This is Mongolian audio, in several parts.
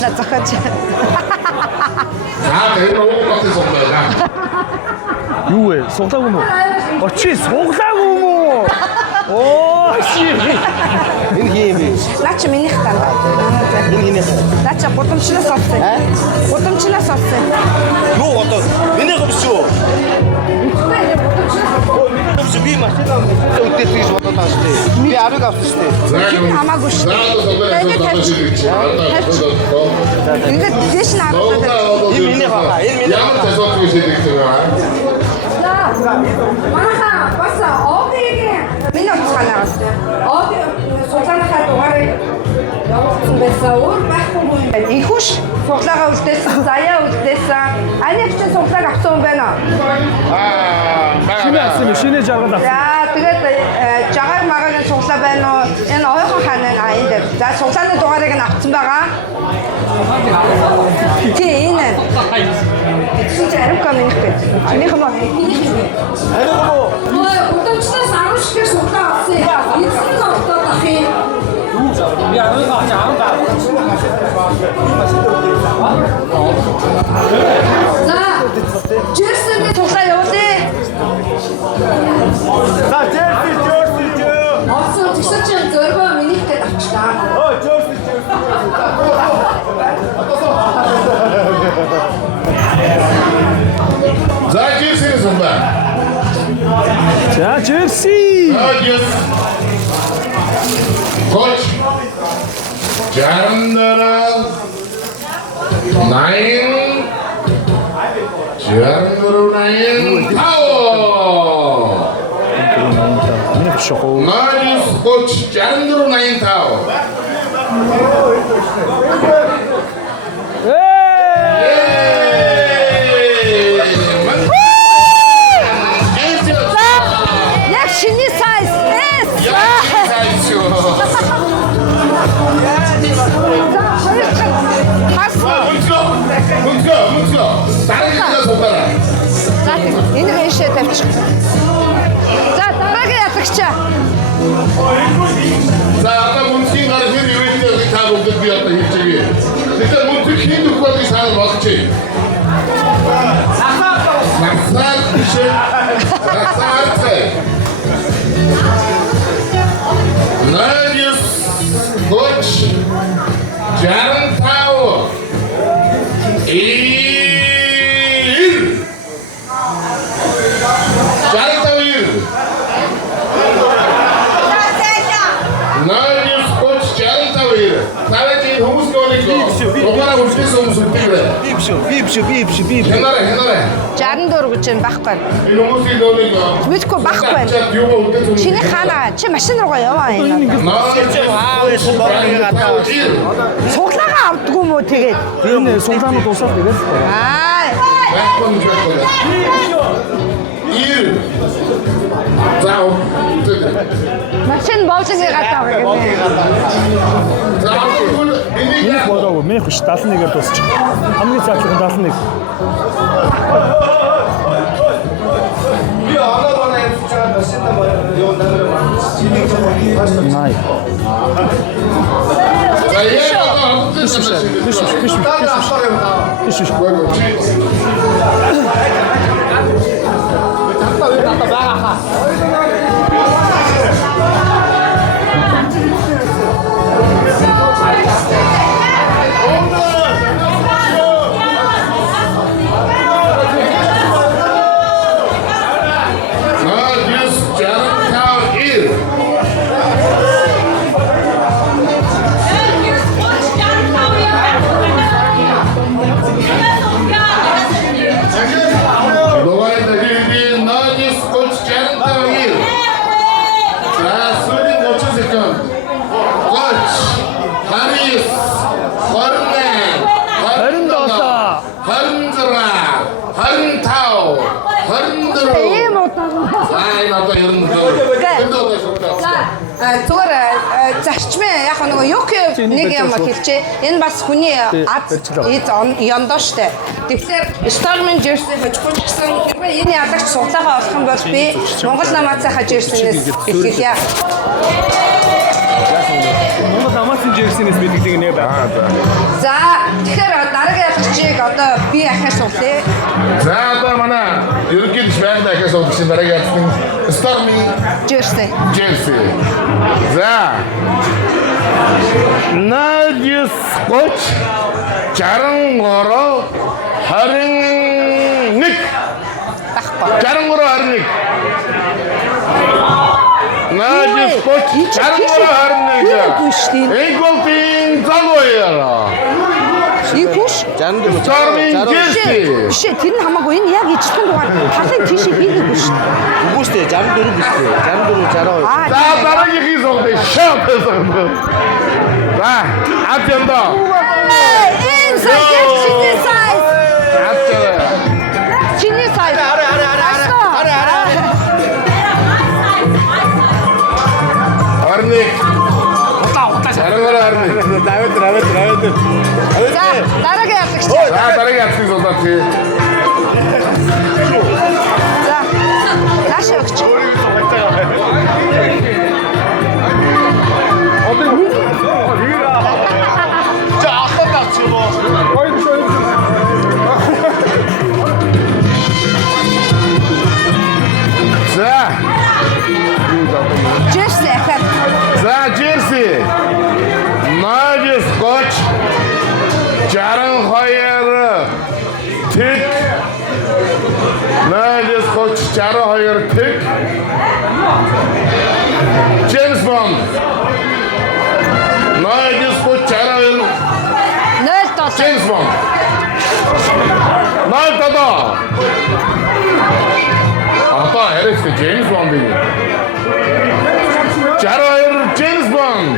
За захаж. тэр уугаас суглаа. Юу вэ? Суглаагүй мó? Очи суглаагүй мó? Оо ши. Энэ хин бэ? Наач минийх таа. Энэ хинээс. Наач гудамжлаас авсан. Гудамжлаас авсан. Юу одоо? Миний хөвс шүү. Би машинаа үдээс гэж бодоод байгаа шүү дээ. Би ариг авсан шүү дээ. Хин хамаагүй шүү. Ингээд дэш наагаад. Энэ миний хаа. Энэ миний. Ямар тасалбар хийдэг юм аа? Маха бас оодигийн миний уцгаанаас. Ооди суглаанахаа дугаарыг явуулсан байсан. Өөр байхгүй юм. Ихүш суглаагаа үлдээсэн, заяа үлдээсэн. Аних ч суглааг авсан юм байна. Шинэ авсан юм, шинэ жаргал авсан. За тэгээд жагаар магагийн суглаа байна уу? Энэ ойхон хааны энэ дээр. За суглааны дугаарыг нь авсан байгаа. Тий энэ. Чи арим коммент гэж. Чинийх юм аа. Арим уу? Гудамжлаас 10 ширхэг суглаа авсан. Эцэг нь октод ах юм. Би ариг авч 10 даа. За. Жирсэний суглаа явуулъя. За Жерси. Оцсон тэгсэн чинь зөргөө минийхтэй авчлаа. Оо Жерси. За Жерси сумба. За Жерси. Коч. Жарандара. 9. Жарандара 9. Тау. Миний шокоо. Marius Coach Jarandara 9 Tau. Яг шиний сайз. Мунцго. Дараагийн суулаа. За энэ гээшээ тавьчих. За дараагийн ятагчаа. За одоо мунцгийн гар хэр ивэтэй та бүгд би одоо хийчихье. Тэгэхээр мунцгийн хин дөхөд санал болгочих. Насаад бишээ. Насаад. Marius Coach Jarandara. Marius Coach Jarandara. Наваач хүмүүс нэг угаараа үлдээс хүмүүс үлдээгээрэй. Би биш. Хэнарэ. 64 гэж юм байхгүй. Энэ хүмүүсийн дөрөв. Мэдгүй байхгүй. Чиний хаана? Чи машин руугаа яваа энэ. Суглаагаа авдгүй мó тэгээд. Энэ суглаанууд дуусаад тэгээд. Аа. Машин боолжгээ гадаа байгаа гэдэг. Миний болоогүй. Миний хөш 71-ээр дуусчих. Хамгийн цаатлах 71. Би оноо явж байгаа машинаа юу нэмэр байна. Най. Зүгээр зарчмын яг нэг юк нэг юм хэлчихэ. Энэ бас хүний ад ёндоо штэ. Тэгэхээр Storm Jersey хожих гэсэн энэ ялагч суглаагаа олох юм бол би Монгол намаацаа хаж ирсэнээс хэлье. бизнес мэдээлэл нэ байна. За тэгэхээр дараагийн ялгчийг одоо би ахаар суулъя. За одоо манай ерөнхийдөө байгаль ахаас уусан дараагийн ялгч Stormy Jersey. За. Надис гоч 63 21 Баггүй. 63 21 Надис гоч 63 21 Эйголтин загоёо. Ийхүш. Stormy Jersey. Биш ээ тэр нь хамаагүй энэ яг ижлэн дугаар талын тийшээ хийгээгүй шүү дээ. Үгүйстэй 64 гэжтэй. 64 62. За дараагийнхын суултыг шоп гэсэн. За атьяндаа. Энэ сайз чиний сайз. Атьяа. Чиний сайз. Арник. Аргаар арник. Давид. За дараагийн ялгч. За дараагийн ялгчийг суулгах тий. За нааш өгч. За ахад авч юм уу? За. Jersey ахаар. За Jersey. Надис гоч 62 тэг. Надис гоч 62 тэг. James Bond. Надис гоч 62 $0. James Bond. Найтада. Ата хэрэгтэй James Bond-ийг. 62 James Bond.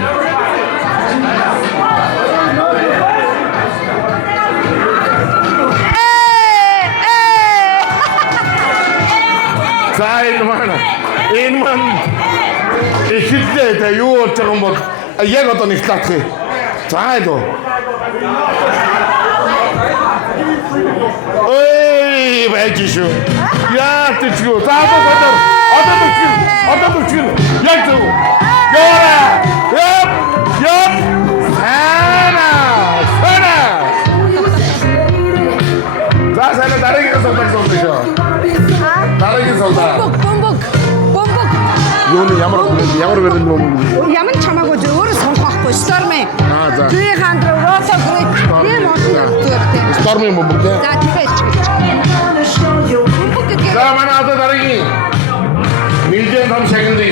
За энэ маань ихэвчлэн юу болж байгаа юм бол яг одоо нэг талаах юм. За илүү. Ой байж шүү. Яа тийчгүй. За одоо бүчгэн. Яг зөв. Яа. Яп. Хана. За сайн дараагийн суултыг суулгая. Дараагийн суултаа. Бомбог. Юуны ямар бэрэн юм. Ямар ч хамаагүй өөрөө сонгох байхгүй. Stormy. За. 300 Rosa Great. Тийм зүйлтэй. Stormy бомбог тий. За тэгэж чиг. За манай одоо дараагийн нэгэн том шагнал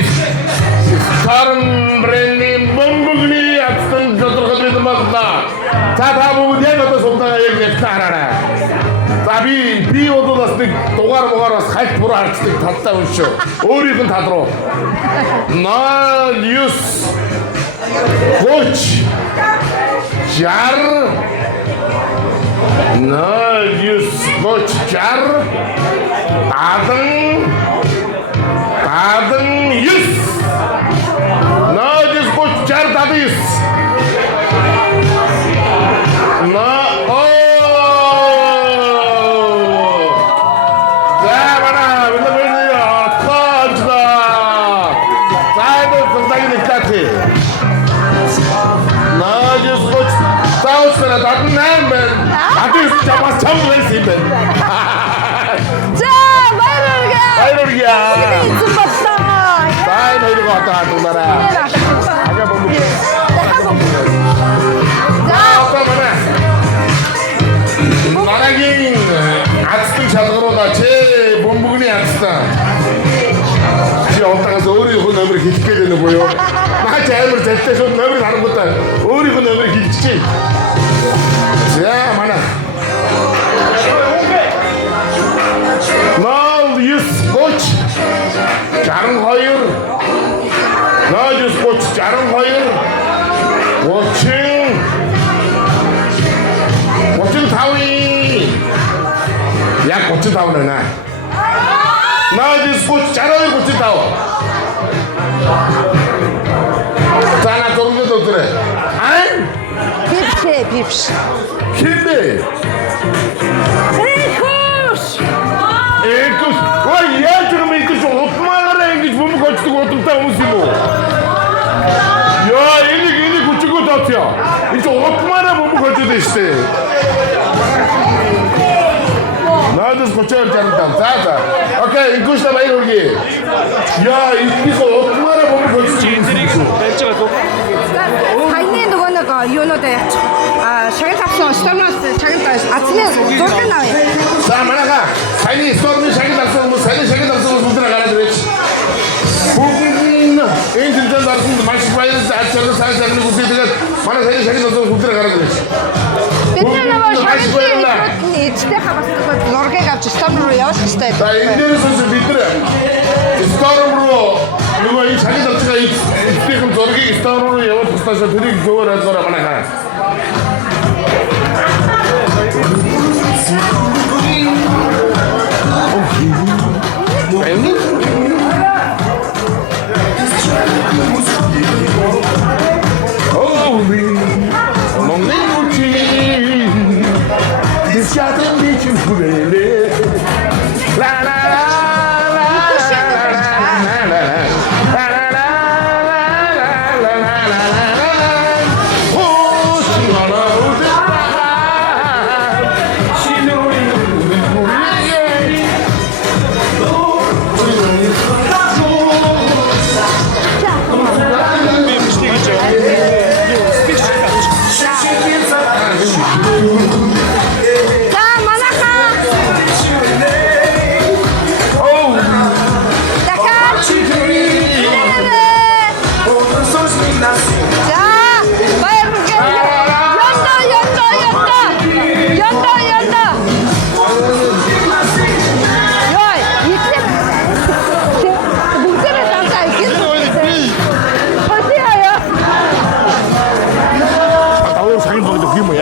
Storm брендийн бомбогны атсан тодорхой бид байна. За та бүгд яг одоо суултаа яг нэг таараарай. За би одоо бас нэг дугаар бас хальт буруу харцдаг талтай хүн шүү. Өөрийнх нь тал руу. 09 гоч 60 09 гоч 60 Адан 9 09 гоч 60 9 Чамаас чам лээс юм байна. За баярлалаа. Эцэг батлаа. Бай хоёроо одоо хадгалаарай. Ага бомбог. За Одоо Манагийн ацтын шалгаруулаа чи бомбогны ацтаа. Чи онтагаас өөрийнхөө номер хэлэх гээд байна уу юу? Наач амар залтай шууд номер харангуудаа өөрийнхөө номер хэлчихье. За манай Нол 9 гоч 62 Нол 9 гоч 62 35 Яг 35 байна. Нол 9 гоч 62 35 Тана дөрөв дотрэ. Пипш. Хинбэ? Экус. Ой, яаж юм ингэж утмаараа ингэж бөмбөг очдог удамтай хүмүүс юм уу? Яа, энийг хүчгүүд 어때요? 이쪽 옷만에 보면 걸쳐져 있어. 나도 고쳐야 되는다. 자자. 오케이, 이거 시다 봐요 여기. 야, 이거 옷만에 보면 걸쳐져 있어. 벨트가 또 Саяны нөгөө нэг юунууд шагнал авсан стормоос шагнал атны зураг наваа. 자, 만화가 사인이 스토리 샤기 달성 뭐 사인 샤기 달성 뭐 들어가라 그랬지. 부분 엔진전 달성 마시 파이스 아처럼 사인 잡는 곳에 들어 만화 사인 샤기 달성 뭐 들어가라 그랬지. Бид нөгөө шагналын эцтэй хаваастай зургийг авч стормор руу явуулах хэрэгтэй. 자, 엔진에서 비트래. 스토리로 누가 이 샤기 달성가 이 스티커 저렇게 스토리로 여워 스타서 들이 좋아라 거라 만화가. 먹는 거지. 디샤든 비춘 후레레. За манайхаа дахиад за баяр янда ёй итлээ бүгдээ тантаа их хосиая 아, 나도 자기 먹는데 그게 뭐야?